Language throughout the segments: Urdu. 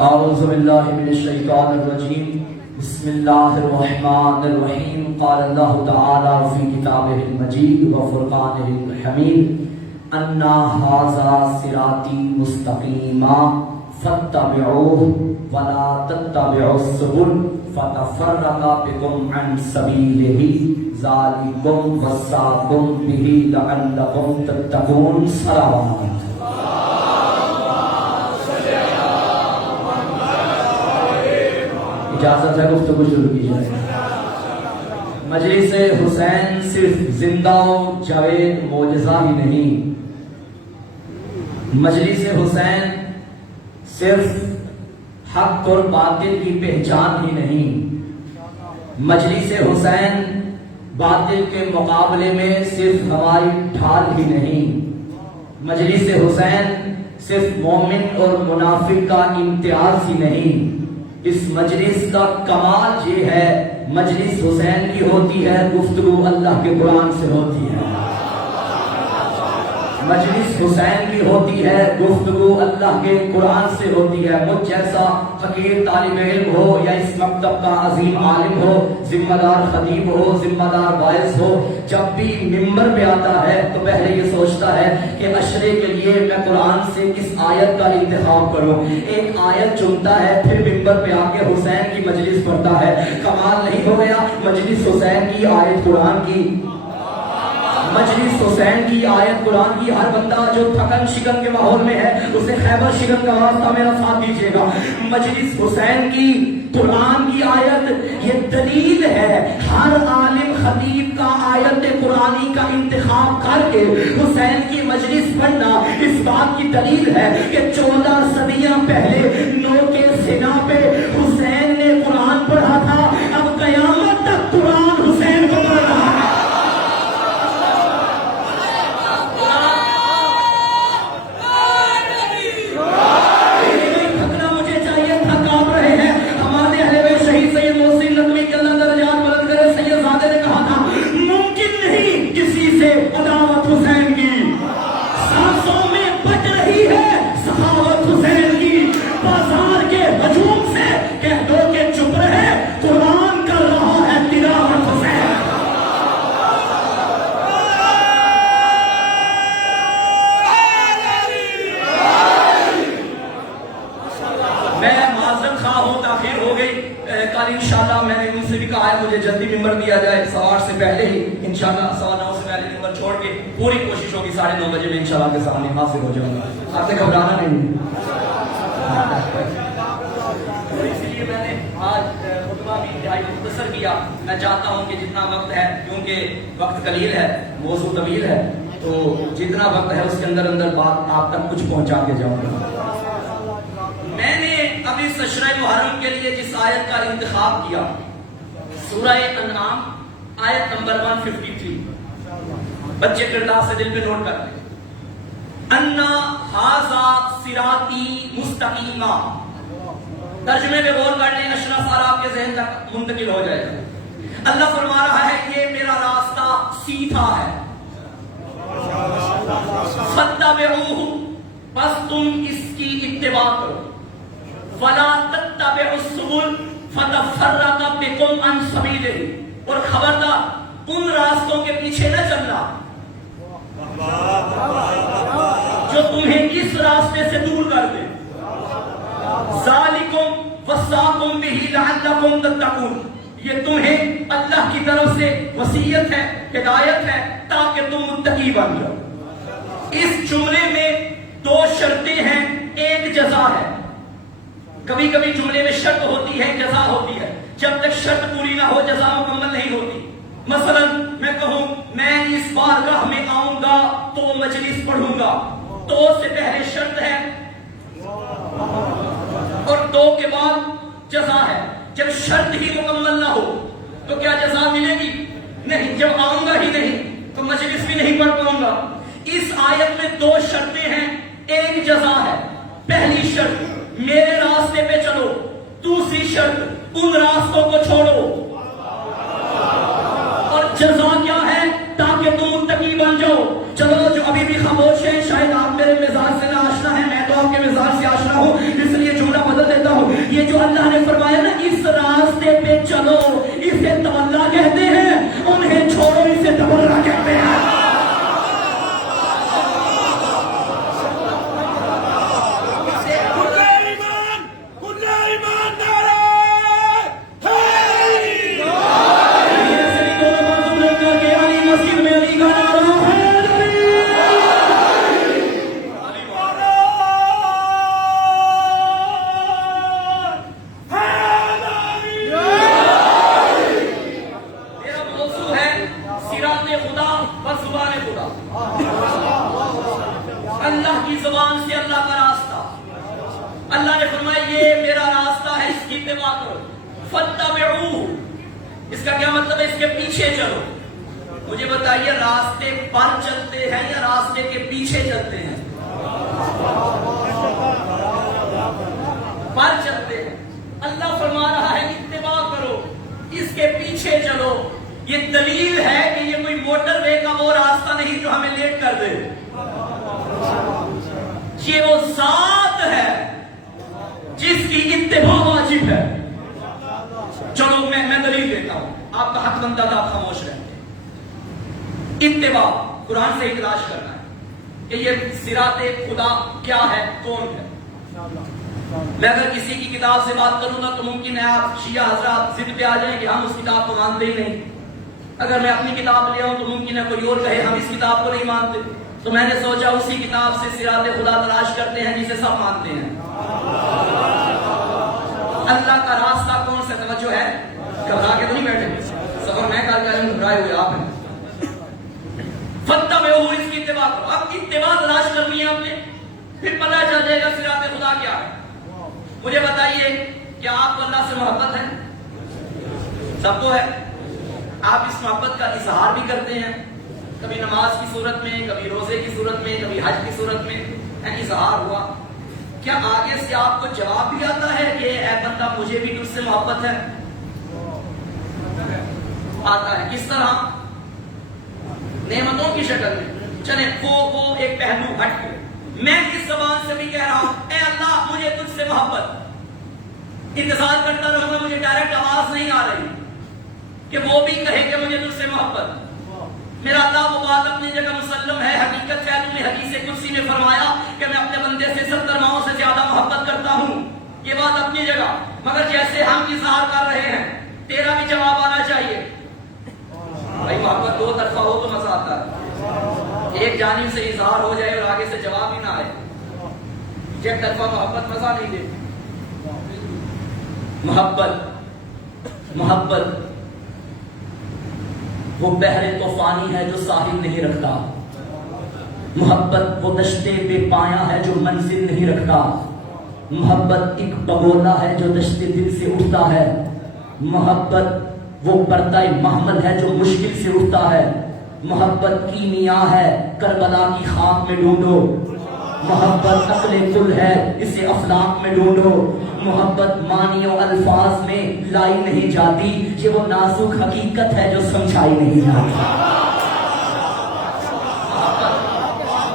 اعوذ باللہ من الشیطان الرجیم بسم اللہ الرحمن الرحیم قال اللہ تعالی فی کتابہ المجید وفرقانہ الحمید انا ھذا صراطی مستقیما فاتبعوہ ولا تتبعوا السبل فتفرق بکم عن سبیلہ ذالکم وصاکم بہ لعلکم تتقون صلوات۔ اجازت ہے گفتگو شروع کی جائے۔ مجلس حسین صرف زندہ و جاوید معجزہ ہی نہیں، مجلس حسین صرف حق اور باطل کی پہچان ہی نہیں، مجلس حسین باطل کے مقابلے میں صرف ہماری ڈھال ہی نہیں، مجلس حسین صرف مومن اور منافق کا امتیاز ہی نہیں، اس مجلس کا کمال یہ ہے مجلس حسین کی ہوتی ہے، گفتگو اللہ کے قرآن سے ہوتی ہے، مجلس حسین کی ہوتی ہے، گفتگو اللہ کے قرآن سے ہوتی ہے۔ مجھ جیسا فقیر طالب علم ہو یا اس مکتب کا عظیم عالم ہو، ذمہ دار خطیب ہو، ذمہ دار باعث ہو، جب بھی ممبر پہ آتا ہے تو پہلے یہ سوچتا ہے کہ عشرے کے لیے میں قرآن سے کس آیت کا انتخاب کروں، ایک آیت چنتا ہے، پھر ممبر پہ آ کے حسین کی مجلس پڑھتا ہے۔ کمال نہیں ہو گیا؟ مجلس حسین کی آیت قرآن کی، مجلس حسین کی آیت قرآن کی۔ ہر بندہ جو تھکن شکن کے ماحول میں ہے اسے خیبر شکن کا واسطہ میرا ساتھ دیجیے گا۔ مجلس حسین کی قرآن کی آیت یہ دلیل ہے، ہر عالم خطیب کا آیت قرآنی کا انتخاب کر کے حسین کی مجلس پڑھنا اس بات کی دلیل ہے کہ 14 صدیاں پہلے نو کے زنا پہ حسین نے قرآن پڑھا تھا، اب قیامت تک قرآن حسین کو پڑھ رہا ہے۔ انشاءاللہ میں نے ان سے بھی کہا ہے مجھے جلدی ممبر دیا جائے، 8:15 سے پہلے ہی انشاءاللہ 9:15 سے پہلے ممبر چھوڑ کے پوری کوشش ہوگی 9:30 بجے میں انشاءاللہ کے سامنے حاضر ہو جاؤں گا، آپ سے گھبرانا نہیں۔ اس لیے میں نے آج خطبہ بھی انتہائی مختصر کیا۔ میں چاہتا ہوں کہ جتنا وقت ہے، کیونکہ وقت قلیل ہے، موضوع طویل ہے، تو جتنا وقت ہے اس کے اندر اندر بات آپ تک کچھ پہنچا کے جاؤں گا۔ میں نے ابھی عشرہ محرم کے لیے جس آیت کا انتخاب کیا، سورہ انعام آیت نمبر 153، بچے کردار سے دل پہ نوٹ کرتے ہیں، انا ھذا صراطی مستقیما، ترجمے پہ غور کر لیں، اشرا سارا آپ کے ذہن تک منتقل ہو جائے گا۔ اللہ فرما رہا ہے یہ میرا راستہ سیدھا ہے، فاتبعوہ، بس تم اس کی اتباع کرو، وَلَا تَتَّبِعُوا السُّبُلَ فَتَفَرَّقَ بِكُمْ عَنْ سَبِيلِهِ، اور خبردار ان راستوں کے پیچھے نہ چلنا جو تمہیں اس راستے سے دور کر دے۔ ذَلِكُمْ وَصَّاكُمْ بِهِ لَعَلَّكُمْ تَتَّقُونَ، یہ تمہیں اللہ کی طرف سے وصیت ہے، ہدایت ہے، تاکہ تم متقی بن جاؤ۔ اس جملے میں 2 شرطیں ہیں، ایک جزا ہے۔ کبھی کبھی جملے میں شرط ہوتی ہے، جزا ہوتی ہے، جب تک شرط پوری نہ ہو جزا مکمل نہیں ہوتی۔ مثلا میں کہوں میں اس بارگاہ میں آؤں گا تو مجلس پڑھوں گا، تو سے پہلے شرط ہے اور 2 کے بعد جزا ہے۔ جب شرط ہی مکمل نہ ہو تو کیا جزا ملے گی؟ نہیں، جب آؤں گا ہی نہیں تو مجلس بھی نہیں پڑھ پاؤں گا۔ اس آیت میں 2 شرطیں ہیں، ایک جزا ہے۔ پہلی شرط میرے راستے پہ چلو، دوسری شرط ان راستوں کو چھوڑو، اور جزا کیا ہے؟ تاکہ تم متقی بن یہ جو اللہ نے فرمایا نا اس راستے پہ چلو، اسے تولا کہتے ہیں، انہیں چھوڑو اسے تبرہ کہتے ہیں۔ اللہ کی زبان سے اللہ کا راستہ، اللہ نے فرمایا یہ میرا راستہ ہے، اس کی اتباع کرو۔ فاتبعوہ، اس کا کیا مطلب ہے؟ اس کے پیچھے چلو۔ مجھے بتائیے راستے پر چلتے ہیں یا راستے کے پیچھے چلتے ہیں؟ پر چلتے ہیں۔ اللہ فرما رہا ہے اتباع کرو، اس کے پیچھے چلو۔ یہ دلیل ہے کہ یہ کوئی موٹر وے کا وہ راستہ نہیں جو ہمیں لیٹ کر دے، یہ وہ ذات ہے جس کی اتباع واجب ہے۔ چلو میں دلیل دیتا ہوں، آپ کا حق بنتا تھا آپ خاموش رہیں۔ اتباع قرآن سے تلاش کرنا ہے کہ یہ صراط خدا کیا ہے، کون ہے۔ میں اگر کسی کی کتاب سے بات کروں گا تو ممکن ہے آپ شیعہ حضرات ضد پہ آ جائیں کہ ہم اس کتاب کو مانتے ہی نہیں۔ اگر میں اپنی کتاب لے آؤں تو ممکن ہے کوئی اور کہے ہم اس کتاب کو نہیں مانتے۔ تو میں نے سوچا اسی کتاب سے صراط خدا تلاش کرتے ہیں جسے سب مانتے ہیں۔ اللہ کا راستہ کون سا؟ توجہ ہے، گھبرا کے تو نہیں بیٹھے، سفر میں کر کے گھبرائے ہوئے آپ ہیں۔ فاتبعوہ، اس کی اتباع کرو۔ اب اتباع تلاش کرنی ہے آپ نے، پھر پتہ چل جائے گا صراط خدا کیا ہے۔ مجھے بتائیے کیا آپ کو اللہ سے محبت ہے؟ سب کو ہے۔ آپ اس محبت کا اظہار بھی کرتے ہیں، کبھی نماز کی صورت میں، کبھی روزے کی صورت میں، کبھی حج کی صورت میں اظہار ہوا۔ کیا آگے سے آپ کو جواب بھی آتا ہے کہ اے بندہ مجھے بھی تجھ سے محبت ہے؟ آتا ہے۔ کس طرح؟ نعمتوں کی شکل میں۔ چلیں وہ ایک پہلو ہٹ کے میں اس زبان سے بھی کہہ رہا ہوں اے اللہ مجھے تجھ سے محبت۔ انتظار کرتا رہوں گا، مجھے ڈائریکٹ آواز نہیں آ رہی کہ وہ بھی کہے کہ مجھے تجھ سے محبت۔ میرا اللہ وہ بات اپنی جگہ مسلم ہے، حقیقت ہے۔ تم نے حدیث قدسی میں فرمایا کہ میں اپنے بندے سے 70 ماؤں سے زیادہ محبت کرتا ہوں، یہ بات اپنی جگہ۔ مگر جیسے ہم اظہار کر رہے ہیں تیرا بھی جواب آنا چاہیے۔ بھائی محبت دو طرفہ ہو تو مزہ آتا ہے، ایک جانب سے اظہار ہو جائے اور آگے سے جواب ہی نہ آئے، ایک طرفہ محبت مزہ نہیں دیتی۔ محبت وہ بحر طوفانی ہے جو ساحل نہیں رکھتا، محبت وہ دشتے بے پایا ہے جو منزل نہیں رکھتا، محبت ایک بگولا ہے جو دشتے دل سے اٹھتا ہے، محبت وہ پردہ محمل ہے جو مشکل سے اٹھتا ہے، محبت کیمیا ہے کربلا کی خاک میں ڈھونڈو، محبت عقل کل ہے اسے افلاک میں ڈھونڈو، محبت معنی و الفاظ میں لائی نہیں جاتی، یہ وہ نازک حقیقت ہے جو سمجھائی نہیں جاتی۔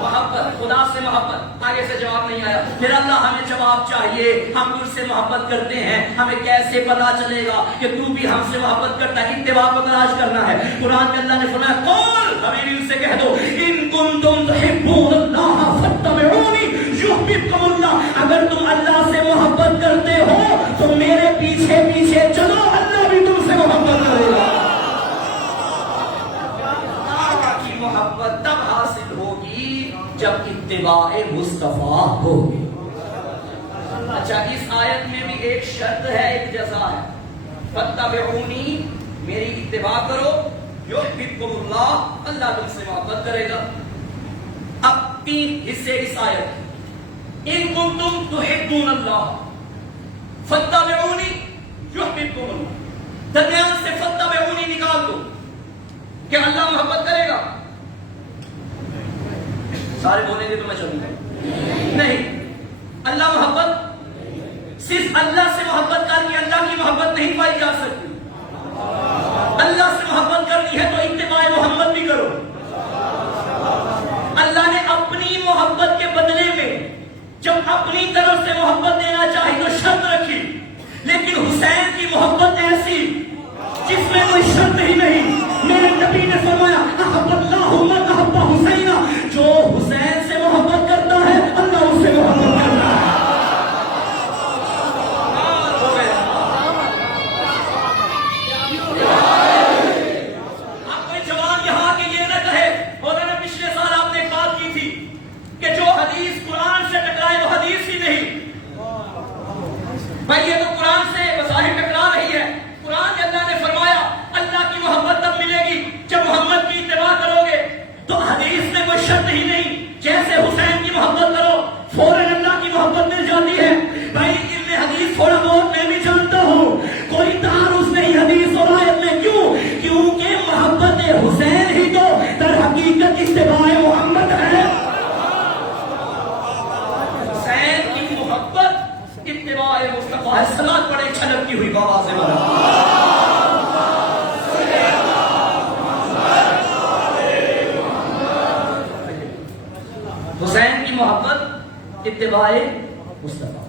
محبت خدا سے محبت، آگے سے جواب نہیں آیا۔ پھر اللہ ہمیں جواب چاہیے، ہم تجھ سے محبت کرتے ہیں، ہمیں کیسے پتا چلے گا کہ تو بھی ہم سے محبت کرتا ہے؟ اتباع کو تلاش کرنا ہے۔ قرآن میں اللہ نے فرمایا قول، ہمیں بھی ان سے کہہ دو ان کنتم تحبون اللہ فاتبعونی یحببکم اللہ، اگر تم اللہ سے محبت کرتے ہو تو میرے پیچھے پیچھے چلو، اللہ بھی تم سے محبت کرے گا۔ اللہ کی محبت تب حاصل ہوگی جب اتباع مصطفیٰ ہوگی۔ اچھا اس آیت میں بھی ایک شرط ہے، ایک جزا ہے، فاتبعونی، میری اتباع کرو، یحببکم اللہ، اللہ تم سے محبت کرے گا۔ اب 3 حصے اس آیت، ان کنتم تحبون اللہ فاتبعونی یحببکم اللہ، درمیان سے فاتبعونی نکال دو کہ اللہ محبت کرے گا۔ سارے بولیں گے تو میں چلوں گا نہیں، اللہ محبت صرف اللہ سے محبت کر کے اللہ کی محبت نہیں پائی جا سکتی۔ اللہ سے محبت کرنی ہے تو اتباع محمد بھی کرو۔ اللہ نے اپنی محبت کے بدلے میں جب اپنی طرف سے محبت دینا چاہی تو شرط رکھی اتباع مصطفیٰ ہے. صلاۃ پڑھے چھلکتی ہوئی آواز سے بولا. حسین کی محبت اتباع مصطفیٰ.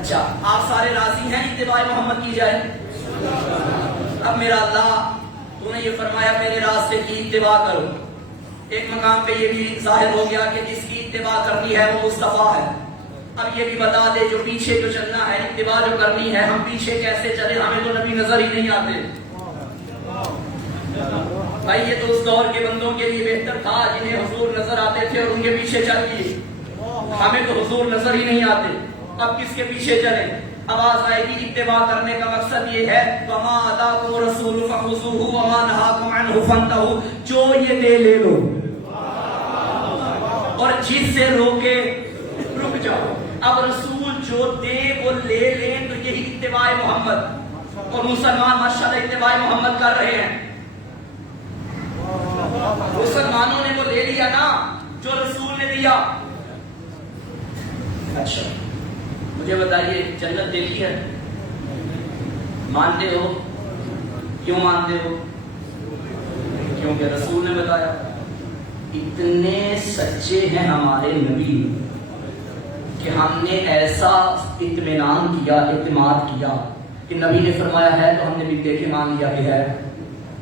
اچھا آپ سارے راضی ہیں اتباع محمد کی جائے؟ اب میرا اللہ تو نے یہ فرمایا میرے راستے کی اتباع کرو. ایک مقام پہ یہ بھی ظاہر ہو گیا کہ جس کی اتباع کرنی ہے وہ مصطفیٰ ہے. اب یہ بھی بتا دے جو پیچھے جو چلنا ہے اتباع جو کرنی ہے ہم پیچھے کیسے چلے؟ ہمیں تو نبی نظر ہی نہیں آتے. بھائی یہ تو اس دور کے بندوں کے لیے بہتر تھا جنہیں حضور نظر آتے تھے اور ان کے پیچھے چل گئے. ہمیں تو حضور نظر ہی نہیں آتے. اب کس کے پیچھے چلیں؟ آواز آئے گی اتباع کرنے کا مقصد یہ ہے وَمَا آتَاكُمُ الرَّسُولُ فَخُذُوهُ وَمَا نَهَاكُمْ عَنْهُ فَانْتَهُوا. جو یہ دے لے لو اور جس سے روکے رک جاؤ. اب رسول جو دے وہ لے لیں تو یہی اتباع محمد. اور مسلمان ماشاءاللہ اتباع محمد کر رہے ہیں. مسلمانوں نے وہ لے لیا نا جو رسول نے دیا. اچھا مجھے بتائیے جنت دیکھی ہے؟ مانتے ہو؟ کیوں مانتے ہو؟ کیونکہ رسول نے بتایا. اتنے سچے ہیں ہمارے نبی کہ ہم نے ایسا اطمینان کیا اعتماد کیا کہ نبی نے فرمایا ہے تو ہم نے بھی دیکھے مان لیا کہ ہے.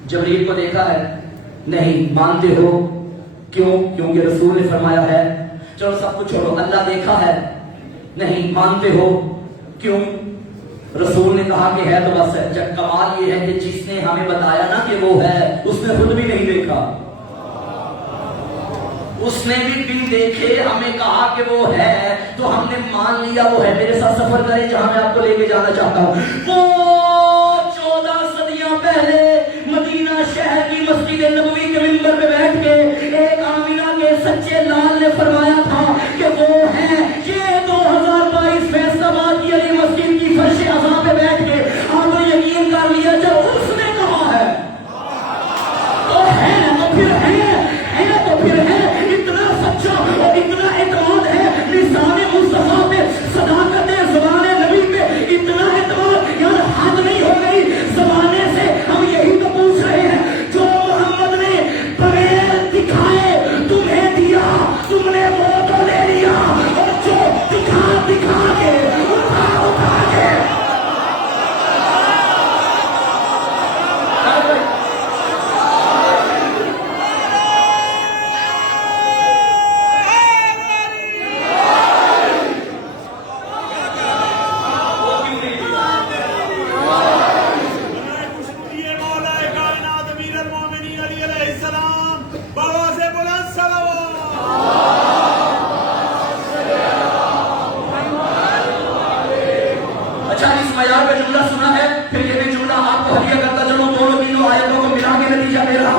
جبریل کو دیکھا ہے؟ نہیں. مانتے ہو؟ کیوں؟ کیونکہ رسول نے فرمایا ہے. چلو سب کچھ چھوڑو. اللہ دیکھا ہے؟ نہیں. مانتے ہو؟ کیوں؟ رسول نے کہا کہ ہے تو بس ہے. جب کمال یہ ہے کہ جس نے ہمیں بتایا نا کہ وہ ہے اس نے خود بھی نہیں دیکھا. اس نے بھی بن دیکھے ہمیں کہا کہ وہ ہے تو ہم نے مان لیا وہ ہے. میرے ساتھ سفر کریں جہاں میں آپ کو لے کے جانا چاہتا ہوں. وہ 14 صدیاں پہلے مدینہ شہر کی مسجد نبوی کے منبر پہ بیٹھ کے ایک آمینہ کے سچے لال نے فرمایا تھا کہ وہ ہے. یہ 2022 فیصلہ آباد کی علی مسجد کی فرش اعظم پہ بیٹھ کے آپ نے یقین کر لیا جب اس نے کہا ہے تو ہے تو پھر ہے تو پھر ہے. اتنا سچا اور اتنا اعتماد ہے لسان مصطفیٰ پہ صداقت زبان نبی پہ اتنا اعتماد یار حد نہیں ہو گئی. زمانے سے ہم یہی تو پوچھ رہے ہیں جو محمد نے بغیر دکھائے تمہیں دیا تم نے وہ تو لے لیا اور جو دکھا کے اٹھا کے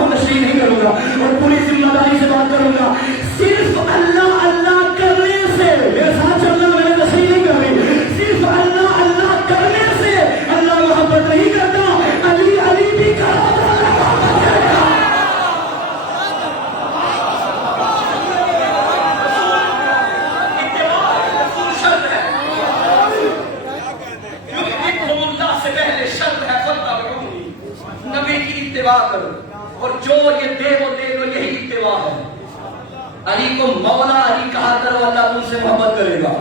اور پوری ذمہ داری سے بات کروں گا. صرف اللہ اللہ کرنے سے میرے ساتھ چلنا میں نے تشریح نہیں کر رہی. صرف اللہ اللہ کرنے سے اللہ محبت نہیں کرتا. علی علی بھی کرا تو اللہ محبت کرے گا. شرط ہے کیونکہ اللہ سے پہلے شرط ہے نبی کی اتباع کرو اور جو یہ دے وہ دے دو. یہی اتباع ہے. علی کو مولا علی کہا کرو اللہ تم سے محبت کرے گا.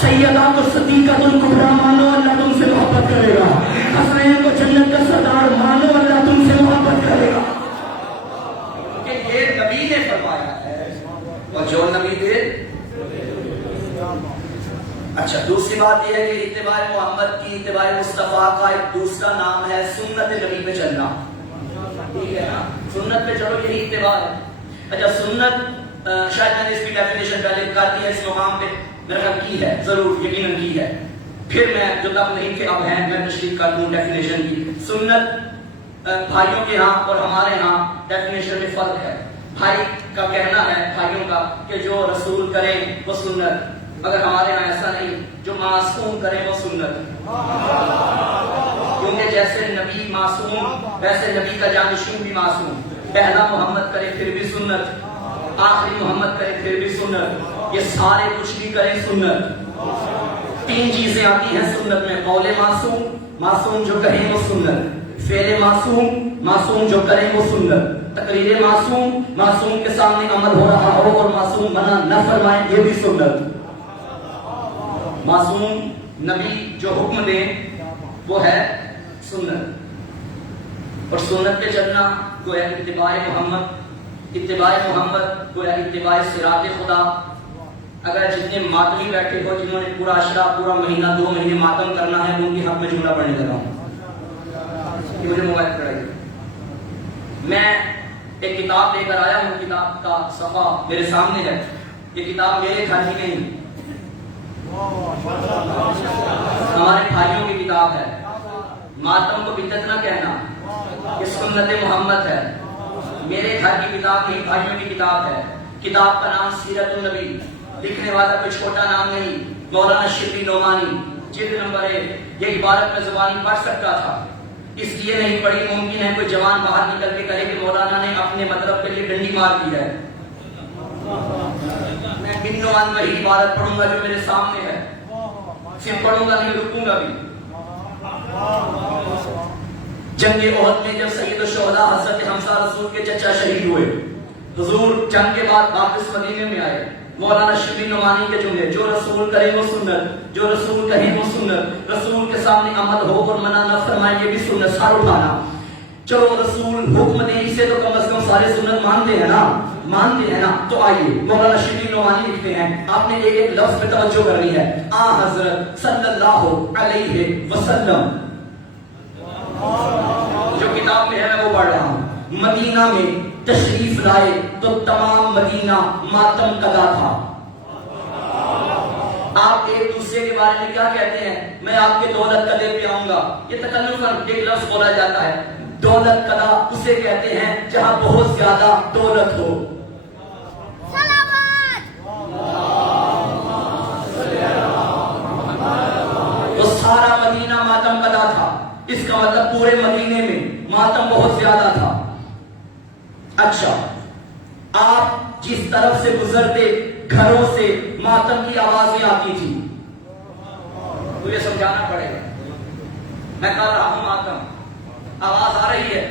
سیدہ کو صدیقۃ الکبریٰ مانو اللہ تم سے محبت کرے گا. حسنین کو جنت کا سردار مانو اللہ تم سے محبت کرے گا. کہ یہ نبی نے فرمایا ہے اور جو نبی دے. اچھا دوسری بات یہ ہے کہ اتباع محمد کی اتباع مصطفیٰ کا ایک دوسرا نام ہے سنت نبی پہ چلنا. ٹھیک ہے نا؟ سنت پہ چلو یہی اتباع ہے. اچھا سنت شاید میں نے اس کی ڈیفینیشن پہلے کر دی ہے اس مقام پہ میرے خیال کی ہے ضرور یقیناً کی ہے. پھر میں جو تب نہیں تھے اب ہیں میں تشریح کر دوں ڈیفینیشن کی. سنت بھائیوں کے ہاں اور ہمارے ہاں ڈیفینیشن میں فرق ہے. بھائی کا کہنا ہے بھائیوں کا کہ جو رسول کریں وہ سنت. اگر ہمارے ہاں ایسا نہیں جو معصوم کرے وہ سنت. کیونکہ جیسے نبی معصوم ویسے نبی کا جانشین بھی معصوم. پہلا محمد کرے پھر بھی سنت, آخری محمد کرے پھر بھی سنت, یہ سارے کچھ بھی کریں سنت. تین چیزیں آتی ہیں سنت میں، قول معصوم، معصوم جو کہیں وہ سنت، فعل معصوم، معصوم جو کریں وہ سنت، تقریر معصوم، معصوم کے سامنے عمل ہو رہا ہو اور معصوم منع نہ فرمائیں یہ بھی سنت۔ معصوم نبی جو حکم دیں وہ ہے سنت، اور سنت پہ چلنا گویا اتباع محمد، اتباع محمد گویا اتباع صراط خدا۔ اگر جتنے ماتمی بیٹھے ہو جنہوں نے پورا عشرہ، پورا مہینہ، 2 مہینے ماتم کرنا ہے، ان کی حق میں جملہ پڑھنے لگا ہوں کہ مجھے موبائل پڑھائیے۔ میں ایک کتاب لے کر آیا ہوں، کتاب کا صفحہ میرے سامنے ہے، یہ کتاب میرے گھر کی نہیں، ہمارے بھائیوں کی کتاب ہے۔ ماتم کو بدعت نہ کہنا، یہ سنت محمد ہے، میرے گھر کی کتاب نہیں، بھائیوں کی کتاب ہے۔ کتاب کا نام سیرت النبی، لکھنے والا کوئی چھوٹا نام نہیں، مولانا شبلی نعمانی، جلد نمبر 1۔ یہ عبارت میں زبانی پڑھ سکتا تھا، اس لیے نہیں پڑھی، ممکن ہے کوئی جوان باہر نکل کے کہے کہ مولانا نے اپنے مطلب کے لیے ڈنڈی مار دی ہے۔ میں بنوان وہی عبارت پڑھوں گا جو میرے سامنے ہے، صرف پڑھوں گا نہیں، رکوں گا بھی۔ جنگ احد میں جب سید الشہداء حضرت حمزہ رسول کے چچا شہید ہوئے، حضور جنگ کے بعد واپس مدینے میں آئے، مولانا شبلی نعمانی کے جملے، جو رسول کرے وہ سنت، جو رسول کہے وہ سنت، رسول کے سامنے عمل ہو اور منع نہ فرمائے یہ بھی سنت، سر اٹھانا۔ چلو رسول حکم دے، اسے تو کم از کم سارے سنت مانتے ہیں نا، مانتے ہیں نا۔ تو آئیے مولانا شبلی نعمانی لکھتے ہیں، آپ نے ایک ایک لفظ پہ توجہ کرنی ہے، آ حضرت صلی اللہ علیہ وسلم، جو کتاب میں ہے میں وہ پڑھ رہا ہوں۔ مدینہ میں تشریف لائے تو تمام مدینہ ماتم کدا تھا۔ آپ ایک دوسرے کے بارے میں کیا کہتے ہیں؟ میں آپ کے دولت کدے پہ آؤں گا، یہ تکلفاً ایک لفظ بولا جاتا ہے۔ دولت کدا اسے کہتے ہیں جہاں بہت زیادہ دولت ہو۔ تو سارا مدینہ ماتم کدا تھا، اس کا مطلب پورے مدینے میں ماتم بہت زیادہ تھا۔ اچھا، آپ جس طرف سے گزرتے گھروں سے ماتم کی آوازیں آتی تھی، تو یہ سمجھانا پڑے گا، میں کر رہا ہوں ماتم، آواز آ رہی ہے،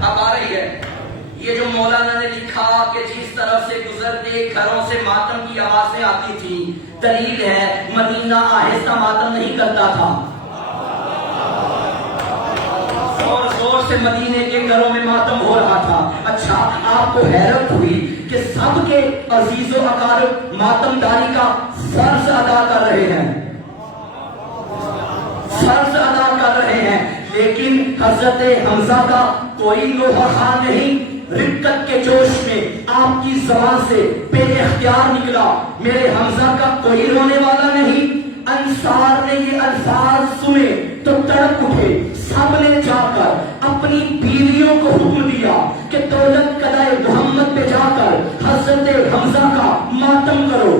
اب آ رہی ہے۔ یہ جو مولانا نے لکھا کہ جس طرف سے گزرتے گھروں سے ماتم کی آوازیں آتی تھی، دلیل ہے مدینہ آہستہ ماتم نہیں کرتا تھا، زور زور سے مدینے کے گھروں میں ماتم ہو رہا تھا۔ اچھا، آپ کو حیرت ہوئی کہ سب کے عزیز و اقارب ماتم داری کا فرض ادا کر رہے ہیں، فرض ادا کر رہے ہیں، لیکن حضرت حمزہ کا کوئی لوہا خان نہیں، رقت کے جوش میں آپ کی زبان سے بے اختیار نکلا، میرے حمزہ کا کوئی رونے والا نہیں۔ انصار نے یہ الفاظ سنے تو تڑپ اٹھے، سب نے جا کر اپنی بیویوں کو حکم دیا کہ دولت قدائے محمد پہ جا کر حضرت حمزہ کا ماتم کرو۔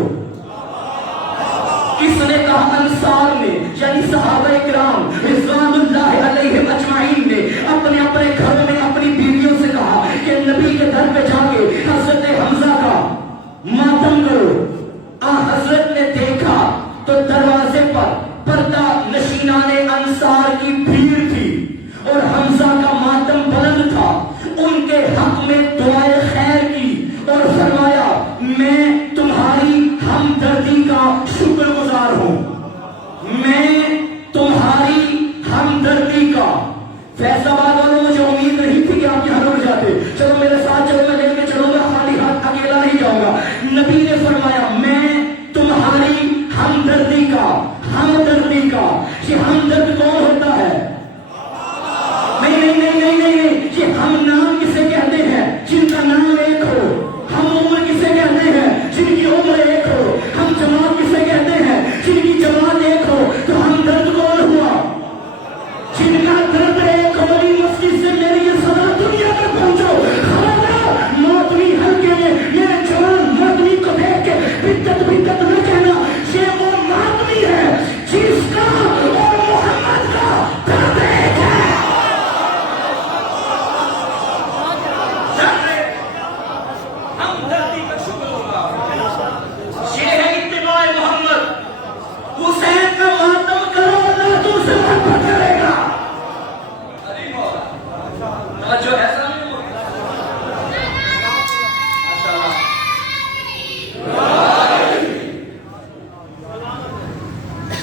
کس نے کہا؟ انصار نے، یعنی صحابہ کرام رضوان اللہ علیہم اجمعین نے اپنے اپنے گھروں میں اپنی بیویوں سے کہا کہ نبی کے در پہ جا کے حضرت حمزہ کا ماتم کرو۔ حضرت نے دیکھا تو دروازے پر پردہ نشینان انصار کی بھیڑ تھی اور حمزہ کا ماتم بلند تھا، ان کے حق میں دعائے خیر کی اور فرمایا میں تمہاری ہمدردی کا شکر گزار ہوں، میں تمہاری ہمدردی کا۔ فیصل آباد والوں مجھے امید نہیں تھی کہ آپ یہاں رک جاتے، چلو میرے ساتھ چلو، میں لے کے چلوں گا، خالی ہاتھ اکیلا نہیں جاؤں گا۔ نبی نے فرمایا میں تمہاری ہمدردی کا، ہمدردی کا۔ یہ ہمدرد کون ہوتا ہے؟ نہیں نہیں نہیں نہیں نہیں، یہ ہم نام کسے کہتے ہیں؟ جن کا نام ایک ہو۔ ہم عمر کسے کہتے ہیں؟ جن کی عمر ایک ہو۔ ہم جماعت کسے کہتے ہیں؟ جن کی جماعت ایک ہو۔ تو ہم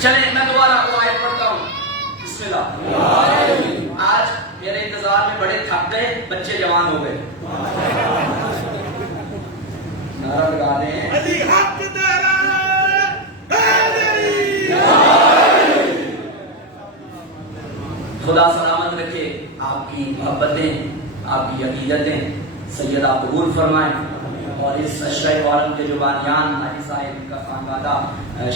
چلیں میں دوبارہ وہ آیت پڑھتا ہوں. بسم اللہ. آج میرے انتظار میں بڑے تھک گئے, بچے جوان ہو گئے. نعرہ لگا رہے ہیں علی حق تیرا خدا سلامت رکھے. آپ کی محبتیں, آپ کی عقیدتیں سید آپ قبول فرمائیں, اور اس اشرف عالم کے جو بانیان حاجی صاحب, ان کا خانوادہ,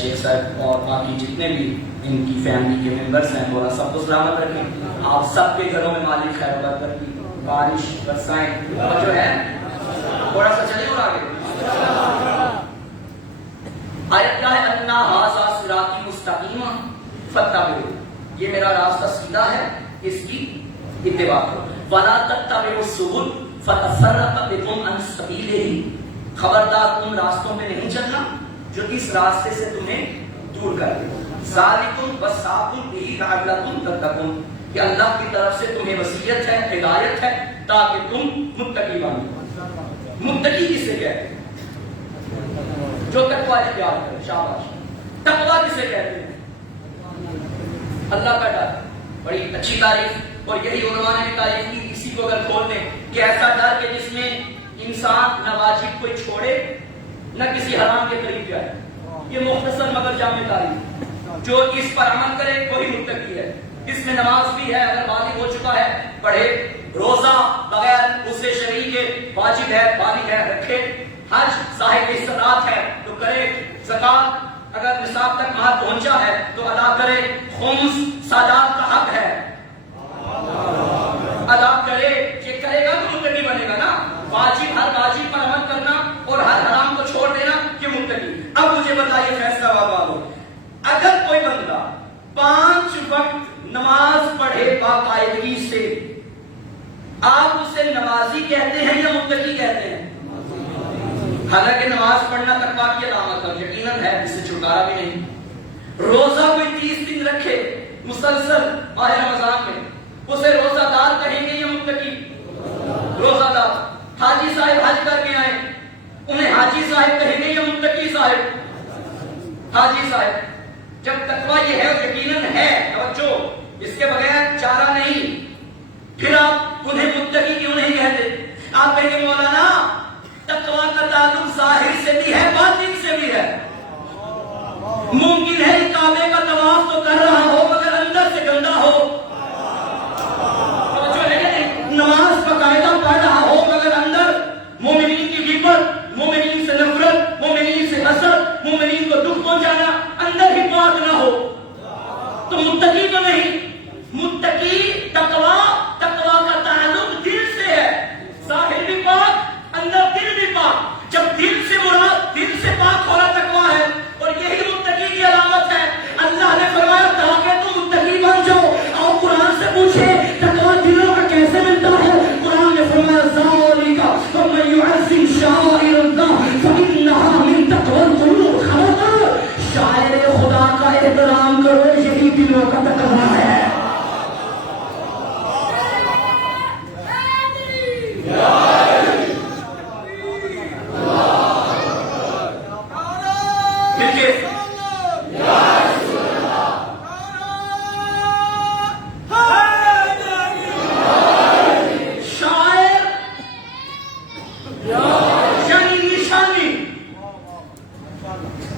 شیخ صاحب اور باقی جتنے بھی ان کی فیملی کے ممبرس ہیں, مولا سب کو سلامت رکھیں. آپ سب کے گھروں میں مالک خیر و برکت کی بارش برسائیں. جو ہے تھوڑا سا چلے اور آگے. آیت کیا ہے؟ انا ھذا صراطی مستقیم فاتبعوا, یہ میرا راستہ سیدھا ہے, اس کی اتباع کرو. ولا تتبعوا السبل فتفرق بکم عن سبیلہ, خبردار ان راستوں پہ نہیں چلنا جو اس راستے سے تمہیں دور کر دے. ذالکم وصاکم بہ لعلکم تتقون, کہ اللہ کی طرف سے تمہیں وصیت ہے, ہدایت ہے, تاکہ تم متقی بنو. متقی کسے کہتے ہیں؟ جو تقوی اختیار کرے. شاباش. تقوی کسے کہتے ہیں؟ اللہ کا ڈر. بڑی اچھی تعریف, اور یہی علماء نے بھی تعریف کی. اسی کو اگر کھول دیں کہ ایسا ڈر کہ جس میں انسان نہ واجب کوئی چھوڑے نہ کسی حرام کے قریب جائے. یہ مختصر مگر جامع تعریف. جو اس پر عمل کرے وہی متقی ہے. اس میں نماز بھی ہے, اگر بالغ ہو چکا ہے پڑھے. روزہ بغیر اس سے شریک ہے, واجب ہے, بالغ ہے, رکھے. حج صاحب استطاعت ہے تو کرے. زکات اگر نصاب تک مال پہنچا ہے تو ادا کرے. خمس سادات کا حق ہے, ادا کرے. یہ کرے گا تو متقی بنے گا نا. واجب, ہر واجب پر عمل کرنا اور ہر حرام کو چھوڑ دینا, یہ متقی. اب مجھے بتائیے فیصلہ والو, اگر کوئی بندہ 5 وقت نماز پڑھے باقاعدگی سے, آپ اسے نمازی کہتے ہیں یا متقی کہتے ہیں؟ حالانکہ نماز پڑھنا تقویٰ کی علامت ہے, یقیناً ہے, اس سے چھٹکارا بھی نہیں. روزہ کوئی 30 دن رکھے مسلسل ماہ رمضان میں, اسے روزہ دار کہیں گے یا متقی؟ روزہ دار. حاجی صاحب حج کر کے آئے, انہیں حاجی صاحب کہیں گے یا متقی صاحب؟ حاجی صاحب. جب تقویٰ یہ ہے, یقیناً ہے, توجہ, اس کے بغیر چارہ نہیں, پھر آپ انہیں متقی کیوں نہیں کہتے؟ آپ کہیں گے مولانا تقویٰ کا تعلق ظاہر سے بھی ہے, باطن سے بھی ہے. ممکن ہے کعبے کا طواف تو کر رہا ہو مگر اندر سے گندا ہو. نماز باقاعدہ پڑھ رہا ہو مگر اندر مومنین کی غیبت, مومنین سے نفرت, مومنین سے حسد, مومنین کو دکھ پہنچانا اندر ہی پاک نہ ہو, تو متقی تو نہیں. متقی تقویٰ کا تعلق دل سے ہے, ظاہر بھی پاک, اندر دل بھی پاک. جب دل سے مراد دل سے پاک ہونا تقویٰ ہے, اور یہی متقی کی علامت ہے. اللہ نے فرمایا تاکہ تم متقی بن جاؤ. اور قرآن سے پوچھے تقویٰ دلوں کا کیسے ملتا ہے؟ قرآن نے فرمایا ذالک ومن یعظم شعائر اللہ فإنہا من تقوی القلوب. خبردار, شاعر خدا کا احترام کرو, یہی دلوں کا تقویٰ ہے.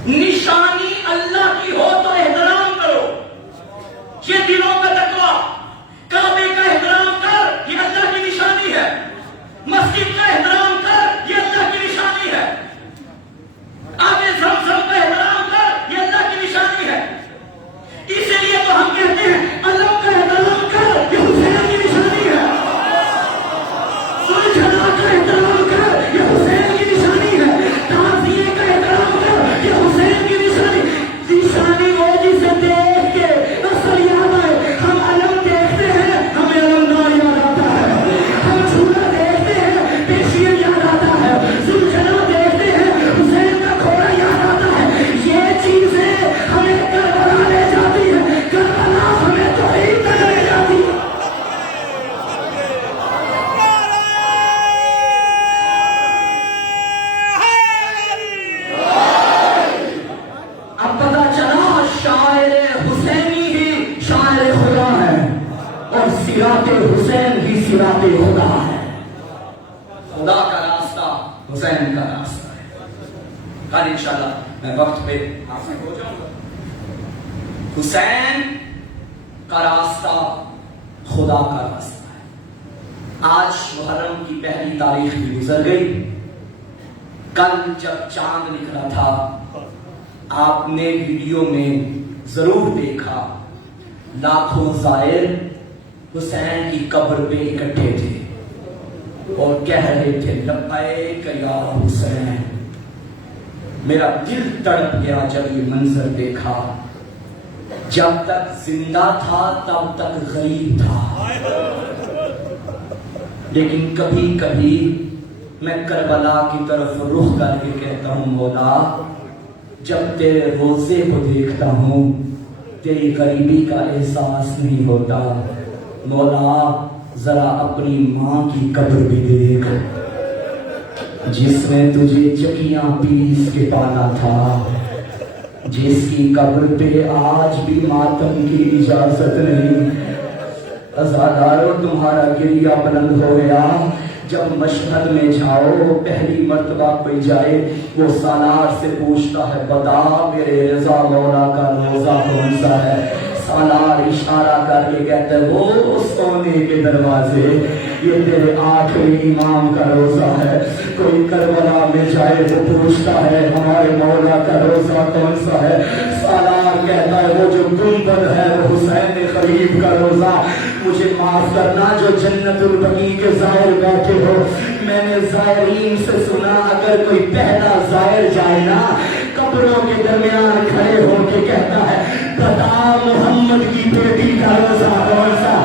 نشانی اللہ کی ہو تو احترام کرو, یہ دلوں کا شاعر حسینی ہی شاعر خدا ہے اور صراط حسین ہی صراط خدا ہے. خدا کا راستہ حسین کا راستہ ہے. کل انشاءاللہ میں وقت پہ آپ سے ہو جاؤں گا. حسین کا راستہ خدا کا راستہ ہے. آج محرم کی پہلی تاریخ بھی گزر گئی. کل جب چاند نکلا تھا آپ نے ویڈیو میں ضرور دیکھا لاکھوں زائر حسین کی قبر پہ اکٹھے تھے اور کہہ رہے تھے لبیک یا حسین. میرا دل تڑپ گیا جب یہ منظر دیکھا. جب تک زندہ تھا تب تک غریب تھا، لیکن کبھی کبھی میں کربلا کی طرف رخ کر کے کہتا ہوں مولا جب تیرے روزے کو دیکھتا ہوں تیری غریبی کا احساس نہیں ہوتا. مولا ذرا اپنی ماں کی قبر بھی دیکھ جس نے تجھے چکیاں پیس کے پالا تھا، جس کی قبر پہ آج بھی ماتم کی اجازت نہیں. عزادارو تمہارا گریہ بلند ہو گیا. جب مشہد میں جاؤ پہلی مرتبہ کوئی جائے وہ سالار سے پوچھتا ہے بتا میرے رضا مولا کا روزہ کون سا ہے. سالار اشارہ کر کے کہتے ہیں وہ سونے کے دروازے، یہ تیرے آخری امام کا روزہ ہے. کوئی کربلا میں جائے وہ پوچھتا ہے ہمارے مولا کا روزہ کون سا ہے. سالار کہتا ہے وہ جو گنبد ہے وہ حسین قریب کا روزہ. مجھے معاف کرنا جو جنت البقیع کے زائر بیٹھے ہو، میں نے زائرین سے سنا اگر کوئی پہلا زائر جائے نا قبروں کے درمیان کھڑے ہو کے کہتا ہے بتا محمد کی بیٹی کا روزہ کون سا.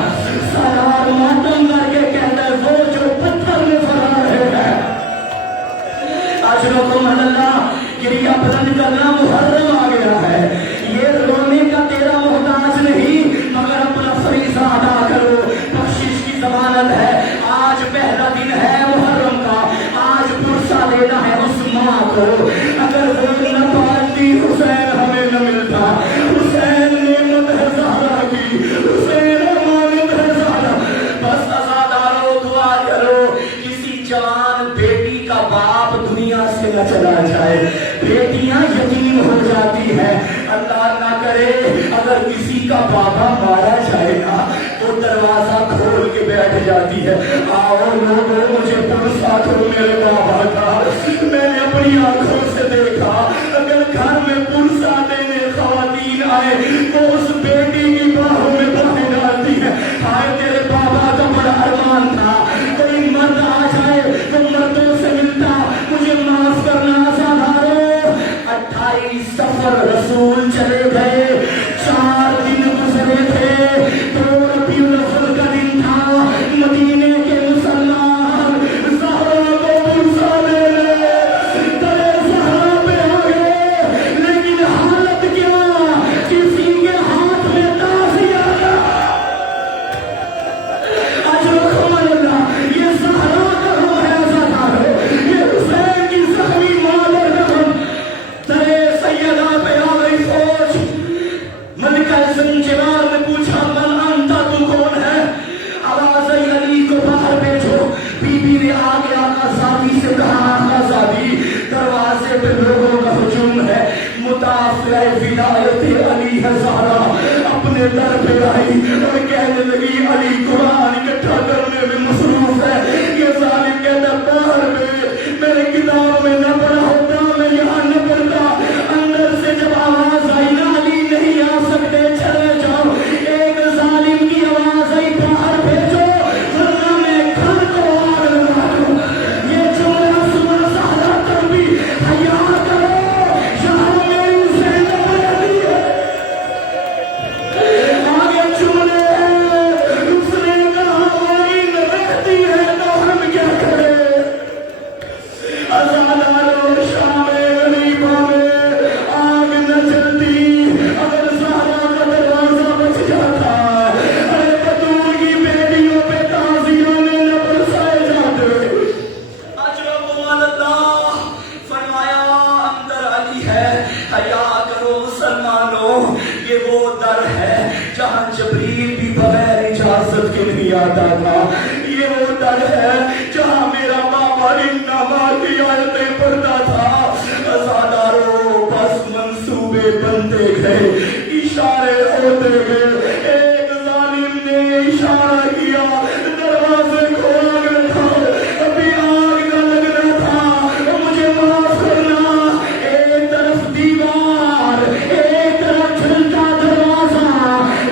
سالار ماتم کر کے کہتا ہے وہ جو پتھر میں فرا رہے ہیں. اجرکم اللہ گریہ بلند کرنا محرم آ گیا ہے. یہ رونے کا تیرا محتاج نہیں مگر اپنا فریضہ ادا کرو. بخشش کی ضمانت ہے. آج پہلا دن ہے محرم کا. آج پرسہ لینا ہے اس ماں کو. اگر وہ نہ پالتی حسین ہمیں نہ ملتا. حسین نعمت ہے زہرا کی، حسین امانت ہے زہرا. بس عزادارو دعا کرو کسی جوان بیٹی کا باپ دنیا سے نہ چلا جائے. بیٹیاں یتیم ہو جاتی ہیں. اللہ نہ کرے اگر کسی کا بابا مارا جائے گا تو دروازہ کھول کے بیٹھ جاتی ہے آؤ لوگوں مجھے پرسہ کرو میرے بابا کا. میں نے اپنی آنکھوں سے دیکھا اگر گھر میں پرسہ دینے خواتین آئے تو اس بیٹی کی باہوں میں باہیں ڈالتی ہے. ہائے تیرے بابا کا بڑا ارمان تھا کوئی مرد آ جائے تو مردوں سے ملتا. مجھے معاف کرنا عزادارو 28 سفر رسول چلے گئے. 4 دن گزرے تھے. 2 ربیع الاول کا دن تھا. مدینے کے مسلمان زہرا کو پرسہ دے لے تلے زہرا پہ آ گئے. لیکن حالت کیا کسی کے ہاتھ میں تعزیہ آیا. اجرکم اللہ یہ زہرا کا روح ہے عزادارو. یہ حسین کی زخمی مال رحم. تلے سیدہ پہ آ گئی فوج. ملکہ زنجبار نے پوچھا من انتا تو کون ہے. آواز آئی علی کو باہر بھیجو. بی بی نے آگے آزادی سے کہا آزادی. دروازے پہ لوگوں کا ہجوم ہے. مدافع ولایت علی ہے زہرا اپنے در پہ آئی اور کہنے لگی علی قرآن اکٹھا کرنے میں مصروف ہے. یہ ظالم کہتا باہر بھیج. میرے کتاب میں نہ پڑھا ہوتا میں یہاں نہ پڑھتا. اندر سے جب آواز آئی نا علی نہیں آ سکتے چلے جاؤ. ایک ظالم کی آواز آئی باہر بھیجو ورنہ میں گھر کو آگ لگا دوں. یہ جملہ سنا زہرا تم بھی حیا کرو. یہاں میری حسین بڑھتی ہے. آگے جملے اس نے کہا یہ وہ در ہے جہاں جبریل بھی بغیر اجازت کے نہیں آتا تھا. یہ وہ در ہے جہاں میرا بابا انما کی آیتیں پڑھتا تھا. ازاداروں بس منصوبے بنتے گئے, اشارے ہوتے گئے. ایک ظالم نے اشارہ کیا, دروازے کھول رکھا, ابھی آگ نہ لگنا تھا, مجھے معاف کرنا. ایک طرف دیوار, ایک طرف کھلتا دروازہ,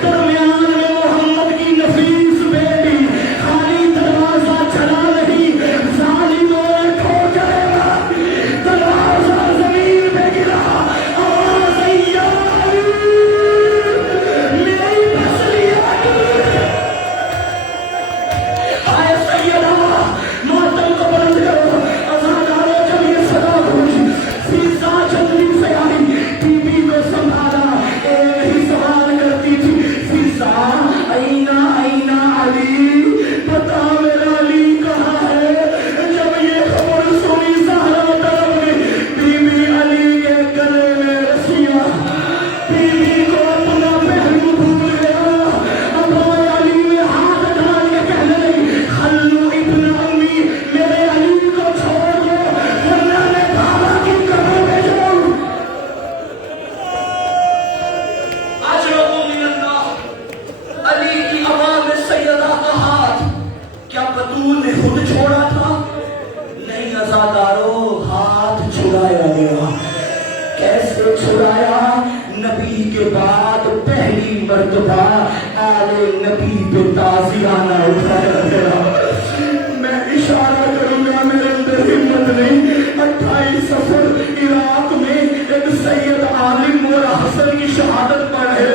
درمیان میں محمد کی نفیس بیٹی. خالی دروازہ چلا نہیں, ظالموں نے ٹھوکرے ماری, دروازہ زمین پہ گرا. آواز آئی, یا علی, میری بسلیہ آئے سیدہ, ماتم کو بلند کرو. ازاداروں جب یہ صدا ہوئی, فضا جلدی سے آئی, بی بی کو سنبھالا. ایک ہی سوال کرتی تھی, فضا اینا اینا علی, بتا میرا علی کہاں ہے. جب یہ خبر سنی زہرا طرف گئی, بی بی علی کے گلے میں رسیاں, بی بی کو اپنا پہلو بھول گیا. اب علی میں ہاتھ ڈال کے کہنے لگی, خلو ابن امی, میرے علی کو چھوڑ دو ورنہ میں بابا کی قبر میں جاؤں. اجرؤ من اللہ, علی کی آواز میں سیدہ کا ہاتھ. کیا بطول نے خود چھوڑا تھا؟ نہیں ازاداروں, ہاتھ چھڑایا گیا. کیسے چھڑایا؟ نبی کے بعد پہلی مرتبہ آل نبی پہ تازیانہ اٹھایا گیا. میں اشارہ کروں گا, میرے اندر ہمت نہیں. 28 سفر عراق میں ایک سید عالم اور حسن کی شہادت پڑھ رہے